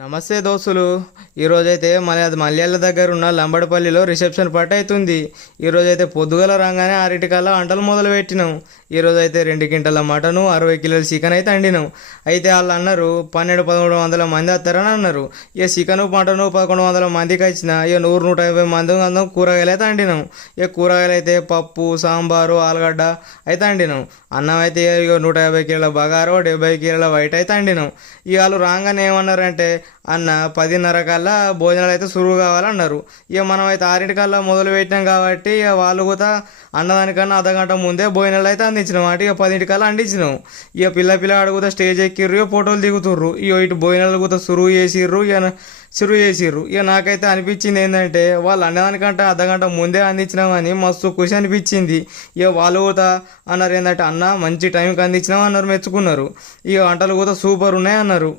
నమస్తే దోస్తులు. ఈరోజైతే మల్యాల దగ్గర ఉన్న లంబడపల్లిలో రిసెప్షన్ పార్టీ అవుతుంది. ఈరోజైతే పొద్దుగల రాగానే 6 వంటలు మొదలు పెట్టినాం. ఈరోజైతే 2 క్వింటాల మటను, 60 కిలోల చికెన్ అయితే వండినాం. అయితే వాళ్ళు అన్నారు 1200-1300 మంది వస్తారని అన్నారు. ఇక చికెను మటను 1100 మందికి వచ్చిన ఇక 100-150 మంది అందరం కూరగాయలు అయితే వండినాం. ఇక కూరగాయలు అయితే పప్పు, సాంబారు, ఆలుగడ్డ అయితే వండినాం. అన్నం అయితే ఇక 150 కిలోల బగారు, 70 కిలోల వైట్ అయితే వండినాం. ఇక వాళ్ళు రాగానే ఏమన్నారంటే, అన్న 10:30 కల్లా భోజనాలు అయితే సురువు కావాలన్నారు. ఇక మనం అయితే 6 కల్లా మొదలు పెట్టినాం కాబట్టి ఇక వాళ్ళు కూడా అన్నదానికన్నా అర్ధగంట ముందే భోజనాలు అయితే అందించినాం. అటు ఇక 10 కల్లా అందించినాం. ఇక పిల్ల అడుగుతా స్టేజ్ ఎక్కిర్రు, ఇక ఫోటోలు దిగుతుర్రు. ఇక ఇటు భోజనాలు కూడా సురువు చేసిర్రు. ఇక నాకైతే అనిపించింది ఏంటంటే, వాళ్ళు అన్నదానికంటే అర్ధగంట ముందే అందించినామని మస్తు ఖుషి అనిపించింది. ఇక వాళ్ళు కూడా అన్నారు ఏంటంటే, అన్న మంచి టైంకి అందించినాం అన్నారు, మెచ్చుకున్నారు. ఇక వంటలు కూడా సూపర్ ఉన్నాయి అన్నారు.